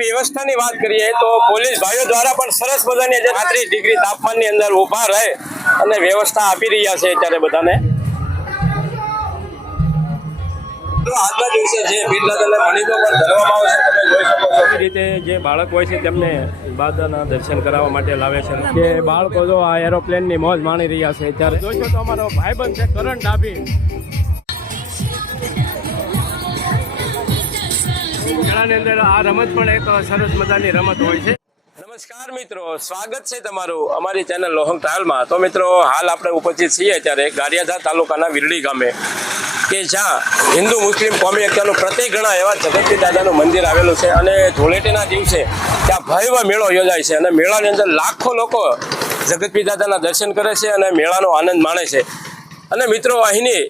વ્યવસ્થાની વાત કરીએ તો પોલીસ ભાઈઓ દ્વારા પણ સરસ મજાની 35 ડિગ્રી તાપમાનની અંદર ઊભા રહે અને વ્યવસ્થા આપી રહ્યા છે અત્યારે બધાને. તો આજના દિવસે જે બીરદાદાને મણીકો પણ ધરવામાં આવે છે, તમે જોઈ શકો છો. એ રીતે જે બાળક હોય છે તેમને બાદાના દર્શન કરાવવા માટે લાવે છે કે બાળકો જો આ એરોપ્લેનની મોજ માણી રહ્યા છે. ત્યારે જોઈશો તો અમારો ભાઈબંધ છે કરણ ડાભી. મેળાની અંદર આ રમત પણ એક સરસ મજાની રમત હોય છે. નમસ્કાર મિત્રો, સ્વાગત છે તમારું અમારી ચેનલ લોહંગ ટ્રાવેલમાં. તો મિત્રો, હાલ આપણે ઉપસ્થિત છીએ અત્યારે ગારિયાધાર તાલુકાના વિરડી ગામે કે જ્યાં હિન્દુ મુસ્લિમ કોમી એકતાનું પ્રતિક ગણાય એવા જગતપીર દાદાનું મંદિર આવેલું છે અને ધૂળેટીના દિવસે ત્યાં ભવ્ય મેળો યોજાય છે અને મેળાની અંદર લાખો લોકો જગતપીર દાદાના દર્શન કરે છે અને મેળાનો આનંદ માણે છે. અને મિત્રો, અહીંની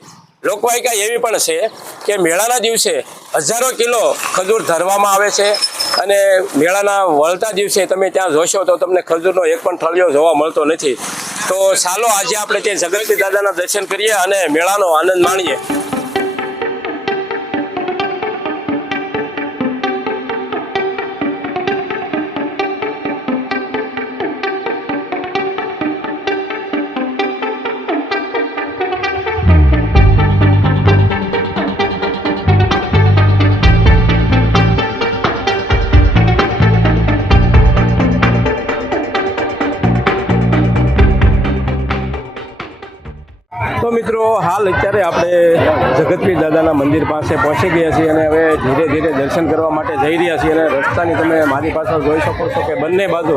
લોકવાયકા એવી પણ છે કે મેળાના દિવસે હજારો કિલો ખજૂર ધરવામાં આવે છે અને મેળાના વળતા દિવસે તમે ત્યાં જોશો તો તમને ખજૂરનો એક પણ ઠળિયો જોવા મળતો નથી. તો ચાલો આજે આપણે તે જગતપીર દાદાના દર્શન કરીએ અને મેળાનો આનંદ માણીએ. તો મિત્રો, હાલ અત્યારે આપણે જગતપીર દાદાના મંદિર પાસે પહોંચી ગયા છીએ અને હવે ધીરે ધીરે દર્શન કરવા માટે જઈ રહ્યા છીએ. અને રસ્તાની તમે મારી પાછળ જોઈ શકો છો કે બંને બાજુ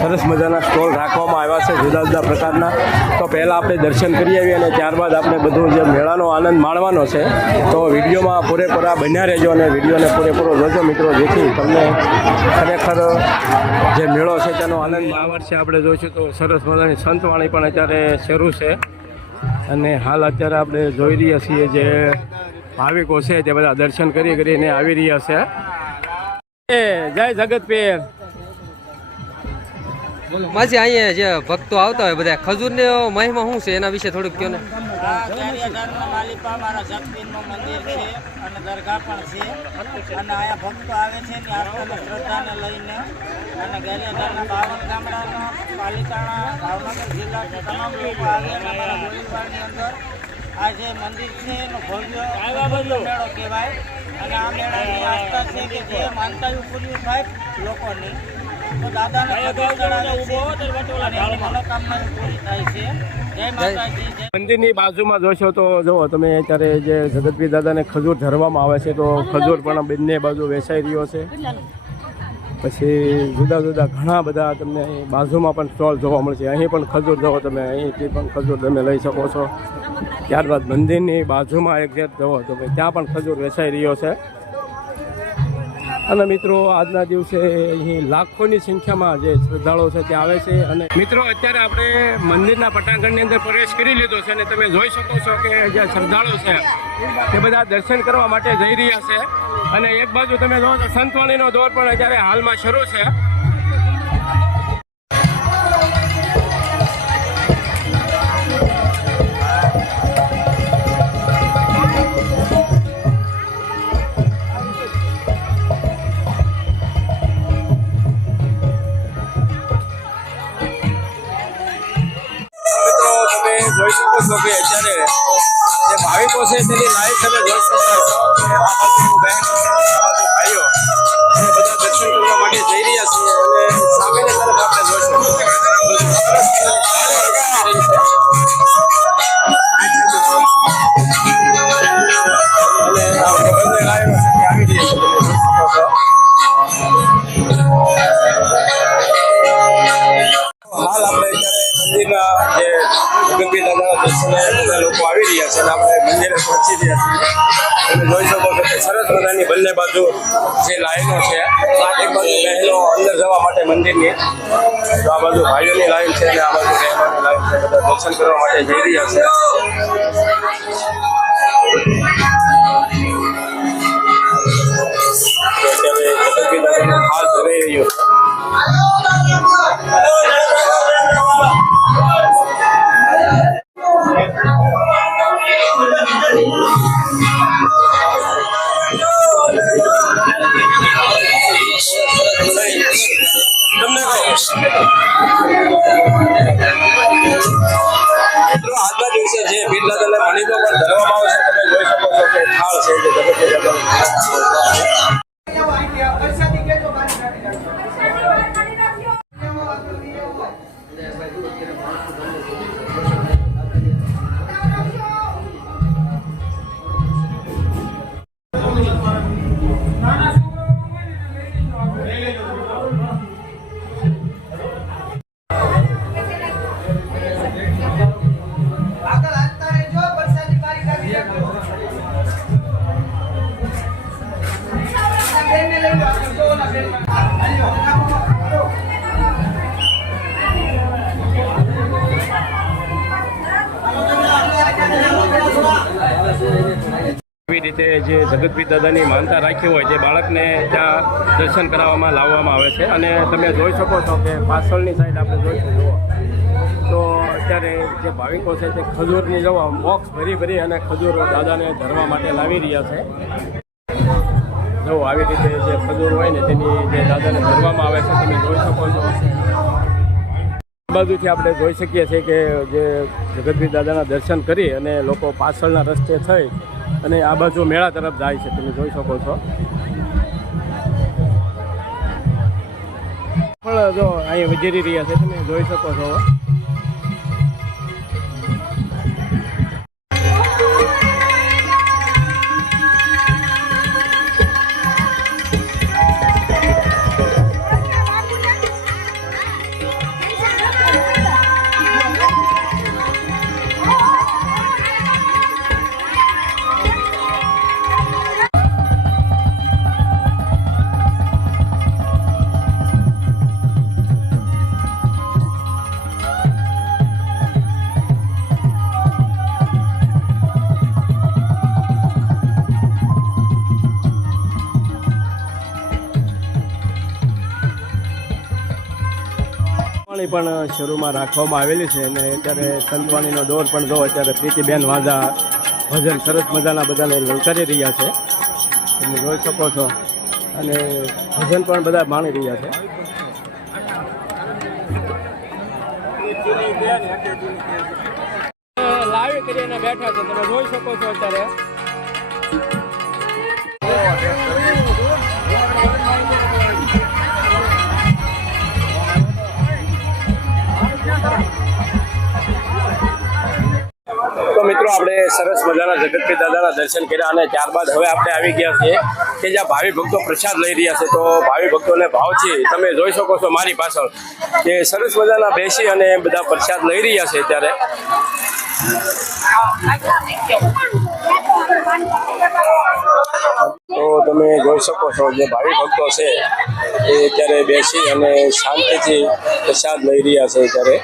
સરસ મજાના સ્ટોલ રાખવામાં આવ્યા છે જુદા જુદા પ્રકારના. તો પહેલાં આપણે દર્શન કરી આવીએ અને ત્યારબાદ આપણે બધું જે મેળાનો આનંદ માણવાનો છે. તો વિડીયોમાં પૂરેપૂરા બન્યા રહેજો અને વિડીયોને પૂરેપૂરો જોજો મિત્રો, જેથી તમને ખરેખર જે મેળો છે તેનો આનંદ. આ વર્ષે આપણે જોઈશું તો સરસ મજાની સંતવાણી પણ અત્યારે શરૂ છે અને હાલ અત્યારે આપણે જોઈ રહ્યા છીએ જે ભાવિકો છે તે બધા દર્શન કરીને આવી રહ્યા છે. જય જગતપીર. માસી, અહીંયા જે ભક્તો આવતા હોય બધા ખજૂરનો મહિમા શું છે એના વિશે થોડુંક કહો ને. મારા જગતપીરનું મંદિર છે અને દરગાહ પણ છે અને અહીંયા ભક્તો આવે છે ને આસ્થાને શ્રદ્ધાને લઈને અને ગારિયાધારના 52 ગામડાના પાલિતાણા ભાવનગર જિલ્લાથી તમામ લોકો આવે અને અમારા ગોવિંદવાડની અંદર આ જે મંદિર છે એનો ભવ્ય મેળો કહેવાય. અને આ મેળાની આસ્થા છે કે જે માનતાઓ પૂરી થાય લોકોની તો દાદાને મનોકામના પૂરી થાય છે. જય માતાજી. મંદિરની બાજુમાં જોશો તો જુઓ તમે અત્યારે જે જગતપીર દાદાને ખજૂર ધરવામાં આવે છે તો ખજૂર પણ બંને બાજુ વેચાઈ રહ્યો છે. પછી જુદા જુદા ઘણા બધા તમને બાજુમાં પણ સ્ટોલ જોવા મળશે. અહીં પણ ખજૂર જુઓ તમે, અહીંથી પણ ખજૂર તમે લઈ શકો છો. ત્યારબાદ મંદિરની બાજુમાં એક ગેટ જુઓ તમે, ત્યાં પણ ખજૂર વેચાઈ રહ્યો છે. અને મિત્રો, આજના દિવસે અહીં લાખોની સંખ્યામાં જે શ્રદ્ધાળુઓ છે ત્યાં આવે છે. અને મિત્રો, અત્યારે આપણે મંદિરના પટાંગણની અંદર પ્રવેશ કરી લીધો છે અને તમે જોઈ શકો છો કે જે શ્રદ્ધાળુઓ છે તે બધા દર્શન કરવા માટે જઈ રહ્યા છે. અને એક બાજુ તમે જોવો તો સંતવાણીનો દોર પણ અત્યારે હાલમાં શરૂ છે. જોઈ શકો છો કે અત્યારે જે ભાવિકો છે તેની લાઈન તમે જોઈ શકો છો કે આ બાજુ બહેનો, ભાઈઓ બધા દર્શન કરવા માટે જઈ રહ્યા છે. અને સામેની તરફ આપણે જોઈશું બંને લાઈનો છે તે આવી રહી છે, તમે જોઈ શકો છો. હાલ આપણે મંદિરના જે જગતપીર દાદાના દર્શને બધા લોકો આવી રહ્યા છે અને આપણે મંદિરે પહોંચી રહ્યા છીએ. તમે જોઈ શકો છો કે સરસ મજાની બંને બાજુ જે લાઈનો છે, એક બાજુ બહેનો અંદર જવા માટે મંદિરની, તો આ બાજુ ભાઈઓની લાઈન છે અને આ બાજુ બહેનોની લાઈન છે. બધા દર્શન કરવા માટે જઈ રહ્યા છે. તો અત્યારે જગતપીર દાદાનું હાલ ધરાઈ રહ્યું છે. આવી રીતે જે જગતપીર દાદાની માનતા રાખી હોય તે બાળકને ત્યાં દર્શન કરાવવામાં લાવવામાં આવે છે. અને તમે જોઈ શકો છો કે પાછળની સાઈડ આપણે જોઈશું જુઓ તો અત્યારે જે ભાવિકો છે તે ખજૂરની જવા બોક્સ ભરી અને ખજૂર દાદાને ધરવા માટે લાવી રહ્યા છે. જો આવી રીતે જે ખજૂર હોય ને તેની જે દાદાને ધરવામાં આવે છે તમે જોઈ શકો છો. બાજુથી આપણે જોઈ શકીએ છીએ કે જે જગતપીર દાદાના દર્શન કરી અને લોકો પાછળના રસ્તે થઈ અને આ બાજુ મેળા તરફ જાય છે. તમે જોઈ શકો છો. પણ જો અહીં વજીરી રહ્યા છે તમે જોઈ શકો છો. પણ શરૂમાં રાખવામાં આવેલી છે અને અત્યારે સંતવાણીનો દોર પણ જો અત્યારે પ્રીતિબેન વાંઝા ભજન સરસ મજાના બધાને લલકારી રહ્યા છે તમે જોઈ શકો છો. અને ભજન પણ બધા માણી રહ્યા છે. લાવી કરીને બેઠા છે તમે જોઈ શકો છો અત્યારે. તો મિત્રો આપણે સરસ મજાના જગતપીર દાદાના દર્શન કર્યા અને ત્યારબાદ હવે આપણે આવી ગયા છીએ કે જ્યાં ભાવિ ભક્તો પ્રસાદ લઈ રહ્યા છે. તો ભાવિ ભક્તોને ભાવથી તમે જોઈ શકો છો મારી પાછળ કે સરસ મજાના બેસી અને બધા પ્રસાદ લઈ રહ્યા છે. ત્યારે તો તમે જોઈ શકો છો જે ભાવિ ભક્તો છે એ અત્યારે બેસી અને શાંતિથી પ્રસાદ લઈ રહ્યા છે. ત્યારે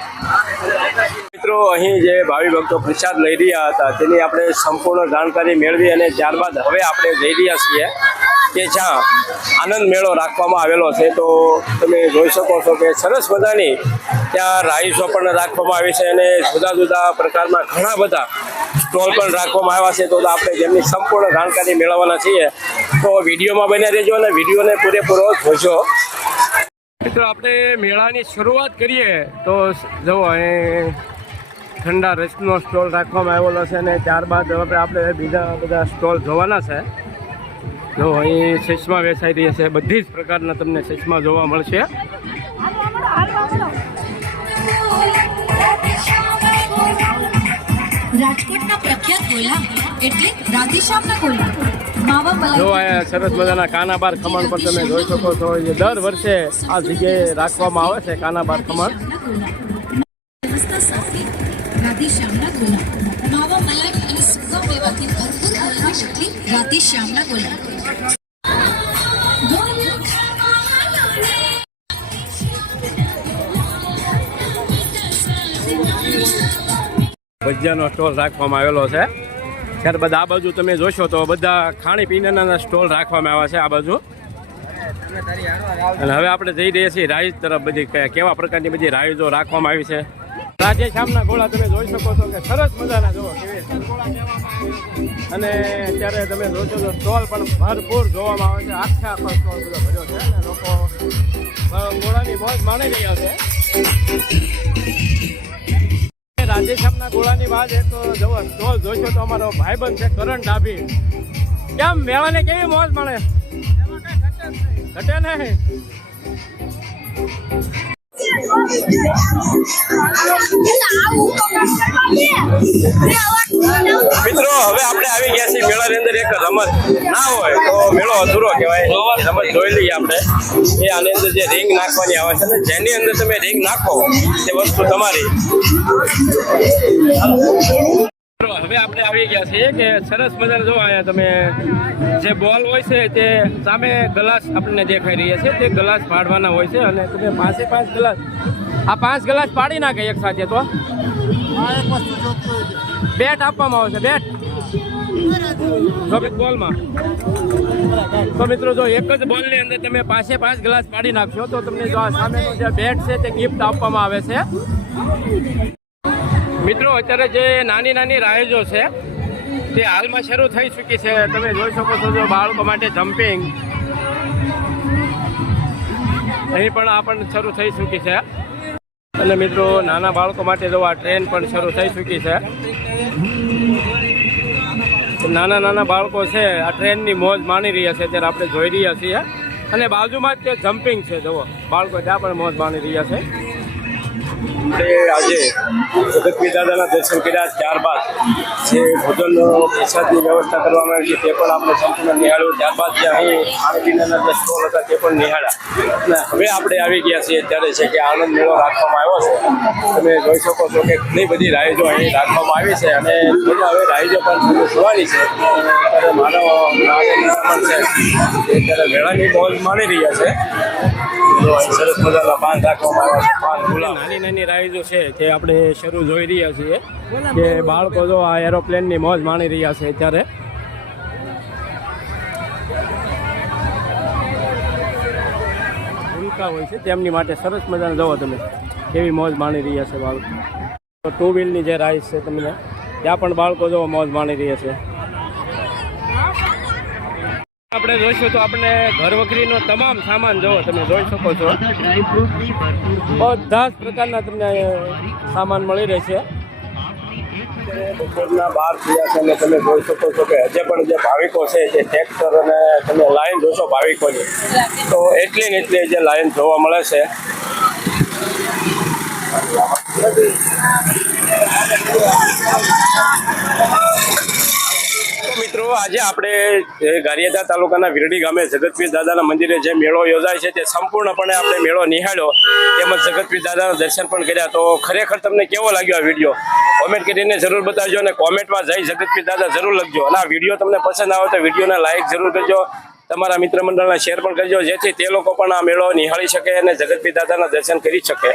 મિત્રો અહીં જે ભાવિ ભક્તો પ્રસાદ લઈ રહ્યા હતા તેની આપણે સંપૂર્ણ જાણકારી મેળવી અને ત્યારબાદ હવે આપણે જઈ રહ્યા છીએ કે જ્યાં આનંદ મેળો રાખવામાં આવેલો છે. તો તમે જોઈ શકો છો કે સરસ મજાની ત્યાં રાઈસો પણ રાખવામાં આવી છે અને જુદા જુદા પ્રકારના ઘણા બધા સ્ટોલ પણ રાખવામાં આવ્યા છે. તો આપણે જેમની સંપૂર્ણ જાણકારી મેળવવાના છીએ તો વિડીયોમાં બન્યા રહેજો અને વિડીયોને પૂરેપૂરો જોજો. મિત્રો આપણે મેળાની શરૂઆત કરીએ તો જો અહીં ઠંડા રસનો સ્ટોલ રાખવામાં આવેલો છે અને ત્યારબાદ હવે આપણે બીજા બધા સ્ટોલ જોવાના છે. જો અહીં ચશ્મા વેચાઈ રહ્યા છે. બધી જ પ્રકારના તમને ચશ્મા જોવા મળશે. રાજકોટના પ્રખ્યાત કોયલા એટલે રાધેશ્યામના કોયલા. જો અહીંયા સરસ મજાના કાનાબાર ખમણ પણ તમે જોઈ શકો છો. જે દર વર્ષે આ જગ્યાએ રાખવામાં આવે છે કાનાબાર ખમણ. રાધેશ્યામના કોયલા માવા મલાઈ અને સુગમ મેવાથી ભરપૂર કોયલા શક્તિ રાધેશ્યામના કોયલા. ભજીયાનો સ્ટોલ રાખવામાં આવેલો છે. ત્યારબાદ આ બાજુ તમે જોશો તો બધા ખાણી પીણાના સ્ટોલ રાખવામાં આવ્યા છે આ બાજુ. અને હવે આપણે જઈ રહ્યા છીએ રાઈસ તરફ. બધી કેવા પ્રકારની બધી રાઈસો રાખવામાં આવી છે. રાધેશ્યામના ગોળા તમે જોઈ શકો છો કે સરસ મજાના જુઓ કેવી. અને અત્યારે તમે જોશો તો સ્ટોલ પણ ભરપૂર જોવામાં આવે છે. આખો સ્ટોલ બધો ભર્યો છે અને લોકો ગોળાની મોજ માણી રહ્યા છે. રાધેશ્યામના ગોળાની વાત એક જવો સ્ટોલ જોઈશો તો અમારો ભાઈબંધ છે કરણ ડાભી. કેમ મેળાને કેવી મોજ મળે? ઘટે નહીં. મિત્રો હવે આપણે આવી ગયા છીએ મેળાની અંદર. એક રમત ના હોય તો મેળો અધૂરો કહેવાય. રમત જોઈ લઈએ આપણે. એ આની અંદર જે રિંગ નાખવાની આવે છે ને જેની અંદર તમે રિંગ નાખો તે વસ્તુ તમારી. હવે આપણે આવી ગયા છીએ કે સરસ મજાના જો અહીંયા તમે જે બોલ હોય છે તે સામે ગ્લાસ આપણને દેખાઈ રહ્યા છે. તે ગ્લાસ પાડવાના હોય છે અને તમે 5 ગ્લાસ આ 5 ગ્લાસ પાડી નાખે એક સાથે. તો બેટ આપવામાં આવશે. બેટ ચોવીસ બોલમાં. તો મિત્રો જો એક જ બોલની અંદર તમે 5 ગ્લાસ પાડી નાખશો તો તમને જો આ સામેનો જે બેટ છે તે ગિફ્ટ આપવામાં આવે છે. મિત્રો અત્યારે જે નાની નાની રાઇડો છે તે હાલમાં શરૂ થઈ ચૂકી છે. તમે જોઈ શકો છો જો બાળકો માટે જમ્પિંગ અહીં પણ આ પણ શરૂ થઈ ચૂકી છે. અને મિત્રો નાના બાળકો માટે જો આ ટ્રેન પણ શરૂ થઈ ચૂકી છે. નાના બાળકો છે આ ટ્રેનની મોજ માણી રહ્યા છે ત્યારે આપણે જોઈ રહ્યા છીએ. અને બાજુમાં જ તે જમ્પિંગ છે જુઓ બાળકો ત્યાં પણ મોજ માણી રહ્યા છે. આજે જગતવી દાદાના દર્શન કર્યા ત્યારબાદ જે ભોજન પ્રસાદની વ્યવસ્થા કરવામાં આવી છે તે પણ આપણે સંપૂર્ણ નિહાળ્યું. ત્યારબાદ જે અહીં ખાણીપીણાના જે સ્ટોલ હતા તે પણ નિહાળ્યા. અને હવે આપણે આવી ગયા છીએ ત્યારે છે કે આનંદ મેળો રાખવામાં આવ્યો છે. તમે જોઈ શકો છો કે ઘણી બધી રાઇડો અહીં રાખવામાં આવી છે અને હવે રાઇડો પણ શરૂ થવાની છે. અત્યારે માનવ પણ છે અત્યારે મેળાની મોજ માણી રહ્યા છે. સરસ મજાના પાન રાખવામાં આવ્યા છે. નાની નાની રાઇડો છે તે આપણે શરૂ જોઈ રહ્યા છીએ કે બાળકો જો આ એરોપ્લેનની મોજ માણી રહ્યા છે અત્યારે. ઉલ્કા હોય છે તેમની માટે સરસ મજાના જોવો તમે કેવી મોજ માણી રહ્યા છે બાળકો. તો 2 વ્હીલની જે રાઇડ છે તમને ત્યાં પણ બાળકો જો મોજ માણી રહ્યા છે. આપણે જોઈશું તો આપણે ઘર વખરીનો તમામ સામાન જોવો તમે જોઈ શકો છો બધા જ પ્રકારના તમને સામાન મળી રહેશે. બપોરના 12 થયા છે અને તમે જોઈ શકો છો કે હજે પણ જે ભાવિકો છે જે ટ્રેક્ટર અને તમે લાઈન જોશો ભાવિકોની તો એટલી ને એટલી જે લાઈન જોવા મળે છે. મિત્રો આજે આપણે ગારિયાધાર તાલુકાના વિરડી ગામે જગતવીર દાદાના મંદિરે જે મેળો યોજાય છે તે સંપૂર્ણપણે આપણે મેળો નિહાળ્યો તેમજ જગતવીર દાદાના દર્શન પણ કર્યા. તો ખરેખર તમને કેવો લાગ્યો આ વિડીયો કોમેન્ટ કરીને જરૂર બતાવજો અને કોમેન્ટમાં જઈ જગતવીર દાદા જરૂર લખજો. અને આ વિડીયો તમને પસંદ આવે તો વિડીયોને લાઈક જરૂર કરજો. તમારા મિત્ર મંડળને શેર પણ કરજો જેથી તે લોકો પણ આ મેળો નિહાળી શકે અને જગતવીર દાદાના દર્શન કરી શકે.